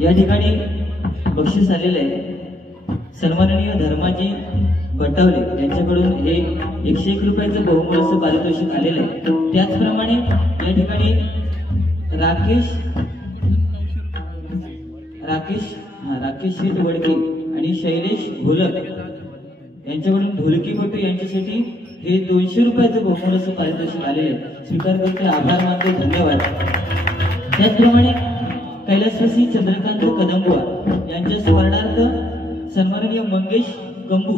या ठिकाणी बक्षीस आलेले आहे। सन्माननीय धर्माजी बटावले यांच्याकडून हे 101 रुपयाचं बहुमूल्य पारितोषिक आलेलं आहे। त्याचप्रमाणे या ठिकाणी राकेश वडके आणि शैलेश घोलक यांच्याकडून ढोलकी फोटो यांच्यासाठी हे 200 रुपयाचं बहुमूल्य पारितोषिक आलेले आहे। स्वीकार करते, आभार मानतो, धन्यवाद। त्याचप्रमाणे कैलासवासी चंद्रकांत कदंबुआ यांच्या स्मरणार्थ सन्माननीय मंगेश कंबू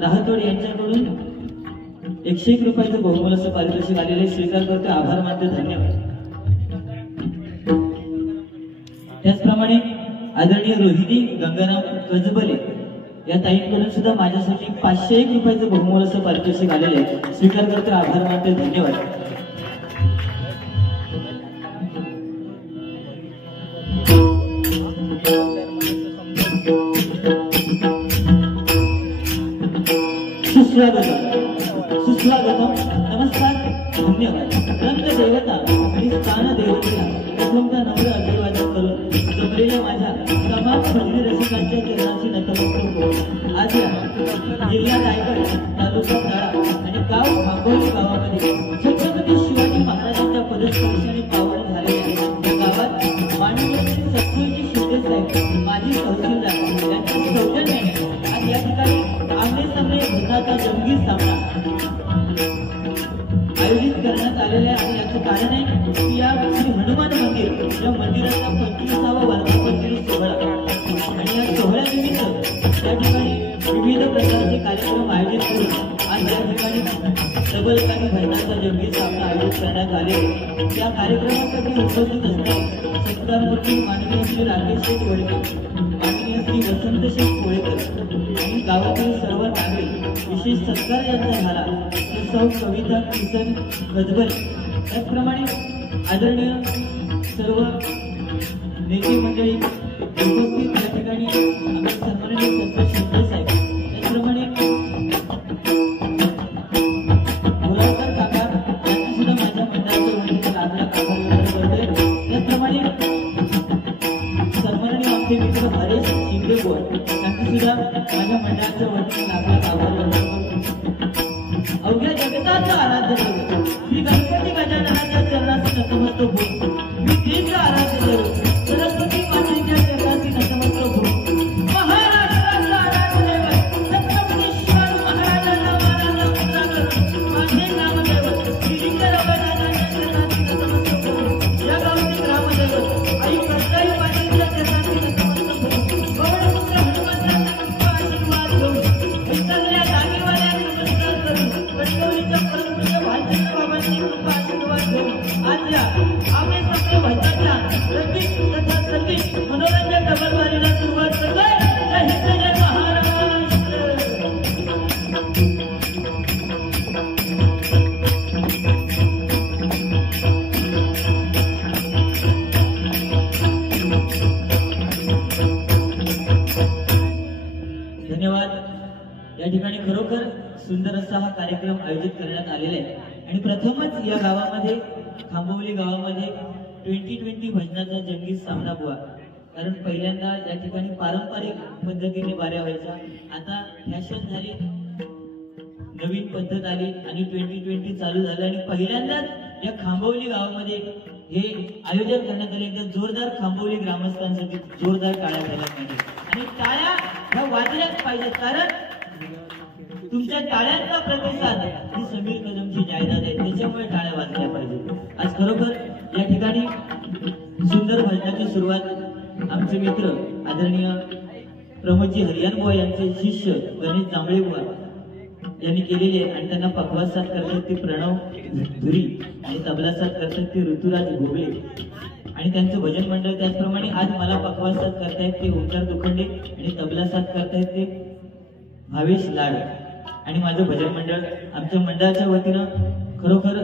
राहतोड यांच्याकडून 101 रुपयाचं बहुमूल्य पारितोषिक आलेले, स्वीकार करते, आभार मानतो, धन्यवाद। त्याचप्रमाणे आदरणीय रोहिणी गंगाराम कजबले या ताईंकडून सुद्धा माझ्यासाठी 501 रुपयाचं बहुमूल्य पारितोषिक आलेले आहे, स्वीकार करते, आभार मानतो, धन्यवाद। सुस्वागतम, नमस्कार, धन्यवाद। रंग देवता आणि स्थान देवतेला प्रथमतः नम्र अभिवादन करून जमलेल्या माझ्या तमाम भजनी रसिकांच्या चरणांची नतमस्तक होतो। आज या जिल्हा रायगड, तालुका ताळा आणि गाव भांबोली गावामध्ये छत्रपती शिवाजी महाराजांच्या पदस्पर्शाने पावन झालेल्या या गावात माननीय लक्ष्मणजी शिंदे साहेब माजी तहसीलदार यांच्या सौजन्याने आज या ठिकाणी आमने सामने भुताचा जंगी सामना आयोजित करण्यात आलेले आहे। आणि याचं कारण आहे की या श्री हनुमान मंदिर या मंदिराचा 25वा वर्धापन सोहळा आणि या सोहळ्यानिमित्त त्या ठिकाणी विविध प्रकारचे कार्यक्रम आयोजित करून आज या ठिकाणी डबलकारी भजनाचा जंगी सामना आयोजित करण्यात आले। या कार्यक्रमासाठी उपस्थित असणारे सत्कारमूर्ती माननीय श्री राकेश शेठ वडके, माननीय श्री वसंत शेठ कोळेकर आणि गावातील सर्व नागरिक, विशेष सत्कार यांचा झाला सौ कविता किसन गजबल, त्याचप्रमाणे आदरणीय सर्व नेते मंडळी उपस्थित या ठिकाणी आमचे सन्माननीय संतोष शिंदे साहेब, त्याचप्रमाणे मुलाकर काका यांना सुद्धा माझ्या मंडळाच्या वतीने लाख आभार व्यक्त करतोय। त्याचप्रमाणे सन्माननीय आमचे मित्र हरेश शिंदे बोर यांना सुद्धा माझ्या मंडळाच्या वतीने लाख आभार व्यक्त करतो। अवघ्या जगताचा आराध्य देव श्री गणपती गजाननाच्या चरणाशी नतमस्तक होऊन विद्येचा आराध्य देव सरस्वती मातेच्या चरणाशी नतमस्तक होऊन महाराष्ट्राचा आराध्य देव छत्रपतीश्वर महाराजांना मानाचा पुत्राकर माझे नामदेव श्री लिंगरावांच्या चरणाशी नतमस्तक होऊन या गावचे ग्रामदेव आई कर्ताई मातेच्या चरणाशी नतमस्तक होऊन पवनपुत्र हनुमंतांचा कृपा आशीर्वाद घेऊन सगळ्या जागेवाल्यांना नमस्कार करून कणकवलीच्या परमपूज्य भालचंद्र बाबांची कृपा आशीर्वाद घेऊन आज या आम्ही सगळे भजनाच्या रंगीत तथा संगीत मनोरंजन डबलवारीला सुरुवात करतोय। जय हिंद जय महाराष्ट्र। धन्यवाद। या ठिकाणी खरोखर सुंदर असा हा कार्यक्रम आयोजित करण्यात आलेला आहे आणि प्रथमच या गावामध्ये खांबवली गावामध्ये 2020 भजनाचा जंगी सामना बुवा, कारण पहिल्यांदा या ठिकाणी पारंपरिक पद्धतीने बाऱ्या व्हायच्या, आता फॅशन झाली, नवीन पद्धत आली आणि 2020 चालू झालं आणि पहिल्यांदाच या खांबवली गावामध्ये हे आयोजन करण्यात आले। एकदा जोरदार खांबवली ग्रामस्थांसाठी जोरदार टाळ्या झाल्या पाहिजे आणि टाळ्या ह्या वाजल्याच पाहिजेत, कारण तुमच्या टाळ्यांचा प्रतिसाद ही समीर कदमची जायदाद आहे, त्याच्यामुळे टाळ्या वाजल्या पाहिजे। आज खरोखर या ठिकाणी सुंदर भजनाची सुरुवात आमचे मित्र आदरणीय प्रमोदजी हरियाणबुवा यांचे शिष्य गणेश जांभळेबुवा यांनी केलेली आहे आणि त्यांना पखवाज साथ करतात ते प्रणव धुरी आणि तबला साथ करतात ते ऋतुराज भोगले आणि त्यांचं भजन मंडळ। त्याचप्रमाणे आज मला पखवाज साथ करतायत ते ओंकार दुखंडे आणि तबला साथ करतायत ते भावेश लाड आणि माझं भजन मंडळ। आमच्या मंडळाच्या वतीनं खरोखर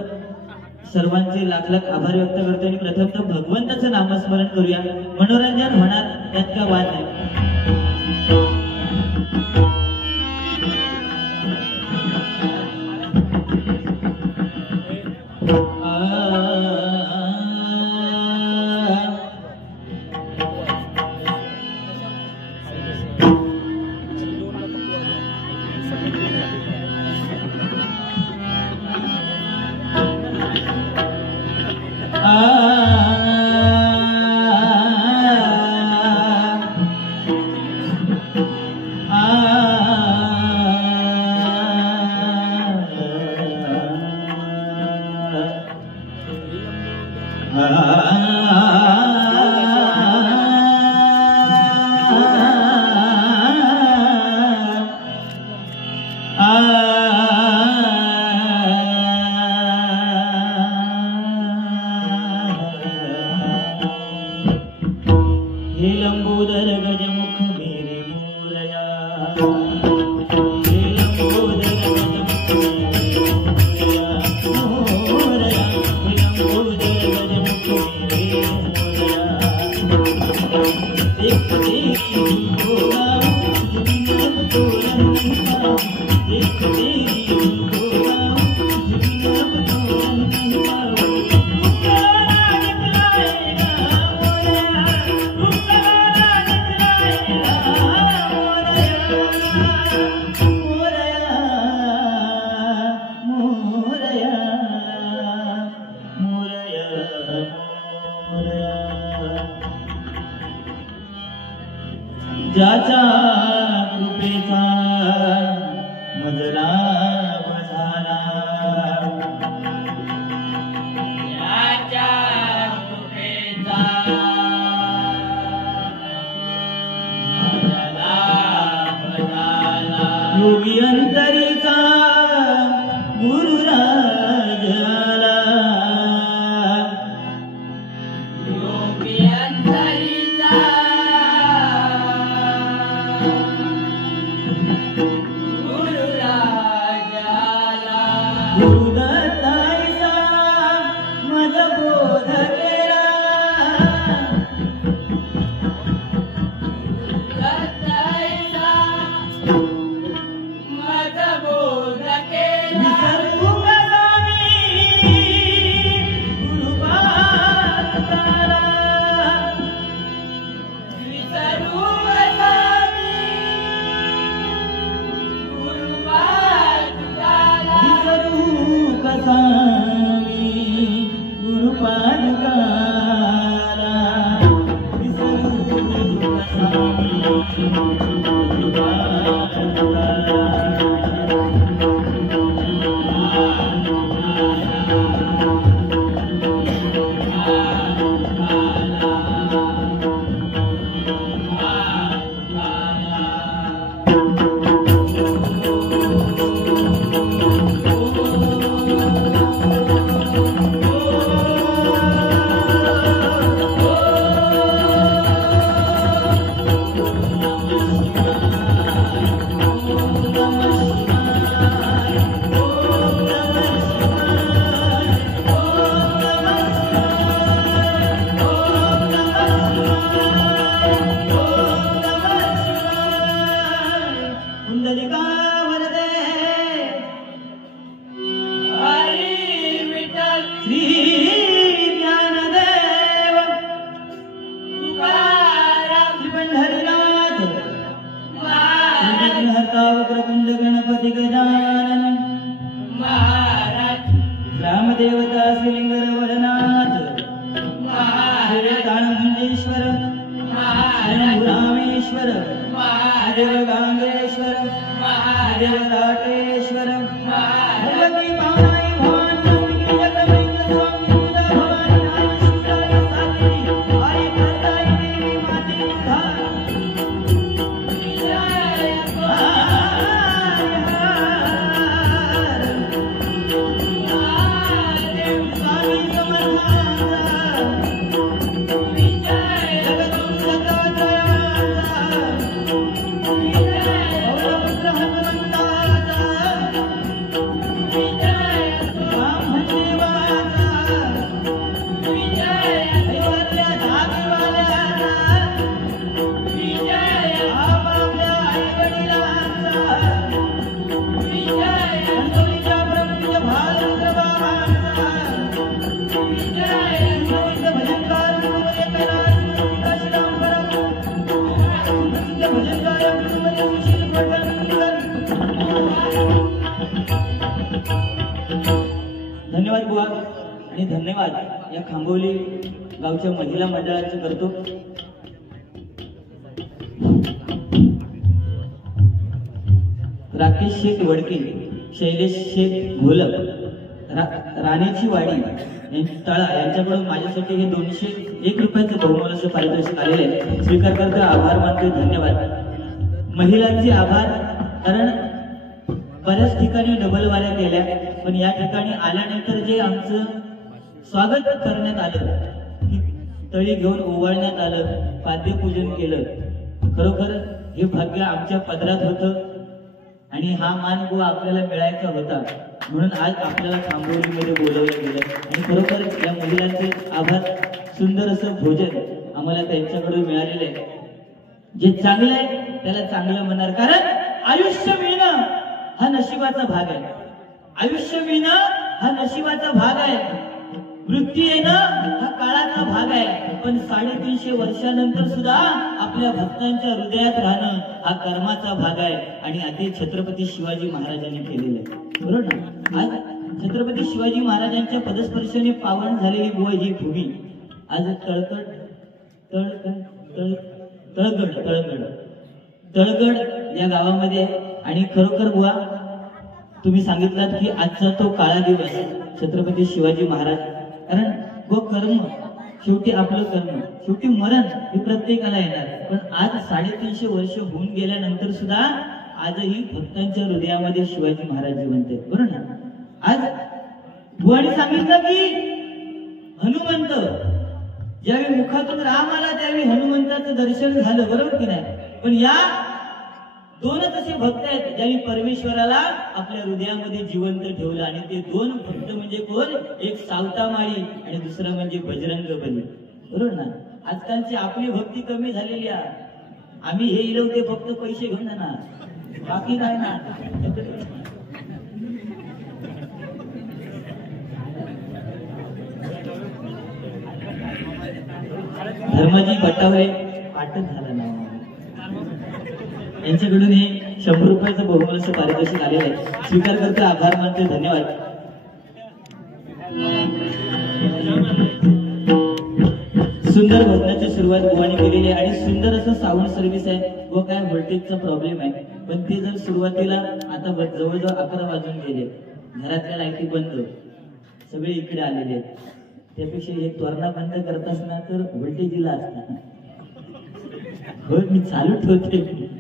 सर्वांचे लाख लाख आभार व्यक्त करतो आणि प्रथमतः भगवंताचं नामस्मरण करूया, मनोरंजन होणार त्यात का वाद नाही। ज्याच्या कृपेचा मजला झाला योगी अंतरीचा गुरुराज आला योगी अंतरीचा गुरुराज आला गुरुदत्ताईचा मज बोध केला वक्रतुंड गणपती गजानन महाराज रामदेवता श्रीलिंगर वरनाथ महादेव दानभुंजेश्वर महादेव रामेश्वर महादेव गांगेश्वर महादेव राटेश्वर भगवती पावनाई भवानी अंबिके जगदंब स्वामी तुझा भवानी आई शिवराई सातेरी आई करताई देवी माते उद्धार धन्यवाद बुवा आणि धन्यवाद या खांबोली गावच्या महिला मंडळाचे करतो. राकेश शेठ वडके, शैलेश शेठ घोलक, राणीची वाडी तळा यांच्याकडून माझ्यासाठी हे 201 रुपयाचं बहुमोलाचं पारितोषिक आलेले आहे. स्वीकार करतो, आभार मानतो, धन्यवाद. महिलांचे आभार, कारण बऱ्याच ठिकाणी डबल वाऱ्या केल्या, पण या ठिकाणी आल्यानंतर जे आमचं स्वागत करण्यात आलं, तळी घेऊन ओवाळण्यात आलं, पाद्यपूजन केलं, खरोखर हे भाग्य आमच्या पदरात होतं आणि हा मान बुवा आपल्याला मिळायचा होता. म्हणून आज आपल्याला खांबोलीमध्ये बोलवलं गेलं आणि खरोखर या महिलांचे आभार. सुंदर असं भोजन आम्हाला त्यांच्याकडून मिळालेलं आहे. जे चांगलं आहे त्याला चांगलं म्हणणार, कारण आयुष्य मिळणं हा नशिबाचा भाग आहे. आयुष्य मिळणं हा नशिबाचा भाग आहे. मृत्यू येणं हा काळाचा भाग आहे. पण 350 वर्षानंतर सुद्धा आपल्या भक्तांच्या हृदयात राहणं हा कर्माचा भाग आहे. आणि आता छत्रपती शिवाजी महाराजांनी केलेलं आहे, बरोबर ना. आज छत्रपती शिवाजी महाराजांच्या पदस्पर्शाने पावन झालेली बुवा ही भूमी आज तळगड तळगड या गावामध्ये आहे. आणि खरोखर बुवा तुम्ही सांगितलात की आजचा तो काळा दिवस छत्रपती शिवाजी महाराज, कारण कर्म शेवटी आपलं कर्म, शेवटी मरण हे प्रत्येकाला येणार. पण आज 350 वर्ष होऊन गेल्यानंतर सुद्धा आजही भक्तांच्या हृदयामध्ये शिवाजी महाराज जिवंत आहेत, बरोबर ना. आज बुवाने सांगितलं की हनुमंत ज्यावेळी मुखातून राम आला त्यावेळी हनुमंताचं दर्शन झालं, बरोबर की नाही. पण या दोनच असे भक्त आहेत ज्यांनी परमेश्वराला आपल्या हृदयामध्ये जिवंत ठेवलं. आणि ते दोन भक्त म्हणजे कोण? एक सावतामाळी आणि दुसरं म्हणजे बजरंग बली, बरोबर ना. आजकालची आपली भक्ती कमी झालेली आहे. आम्ही हे इलो ते फक्त पैसे घेऊन ना, बाकी काय ना. धर्माजी पटावळे पाठच झाला ना, यांच्याकडून हे 100 रुपयाचं बहुमूल्य पारितोषिक आलेलं आहे. स्वीकार करतो, आभार मानतो, धन्यवाद. सुंदर भजनाची सुरुवात बुवानी केलेली आहे आणि सुंदर असं साऊंड सर्व्हिस आहे व काय व्होल्टेजचा प्रॉब्लेम आहे. पण ते जर सुरुवातीला आता जवळजवळ 11 वाजून गेले, घरातल्या लाईटी बंद, सगळे इकडे आलेले आहेत, त्यापेक्षा हे तोरणा बंद करत असणार तर व्होल्टेज दिला असता. हो, मी चालू ठेवते.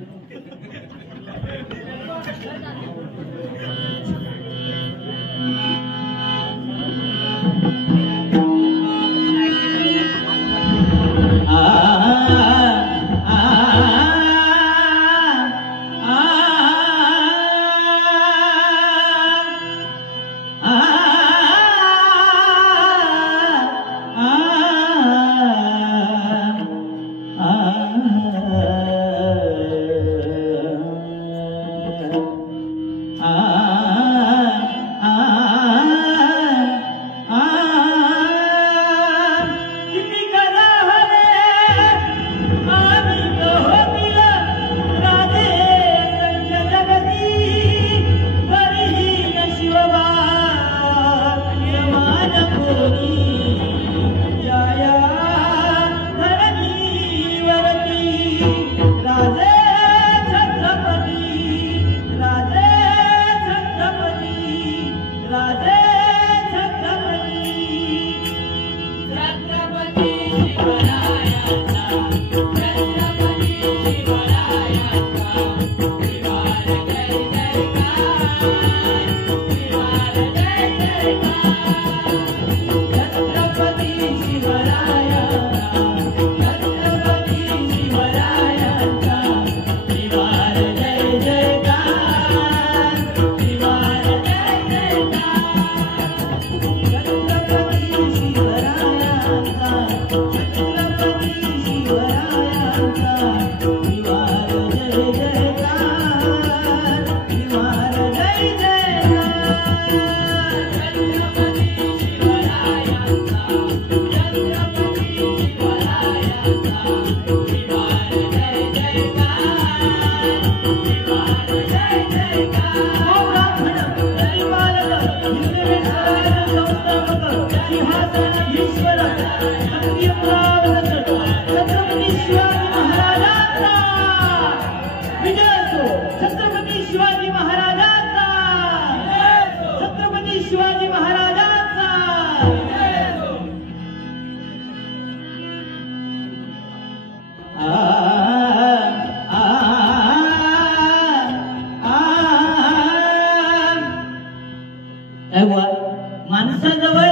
माणसाजवळ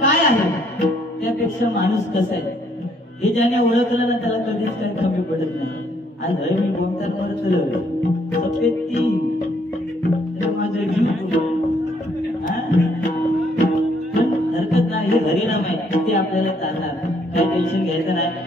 काय आहे त्यापेक्षा माणूस कसा आहे हे ज्याने ओळखलं ना त्याला कधीच काही कमी पडत नाही. आज हय मी बोलतात परत सफेद ती माझं जीव पण हरकत नाही, हे हरिनाम आहे ते आपल्याला चालणार, काही टेन्शन घ्यायचं नाही.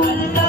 ढोल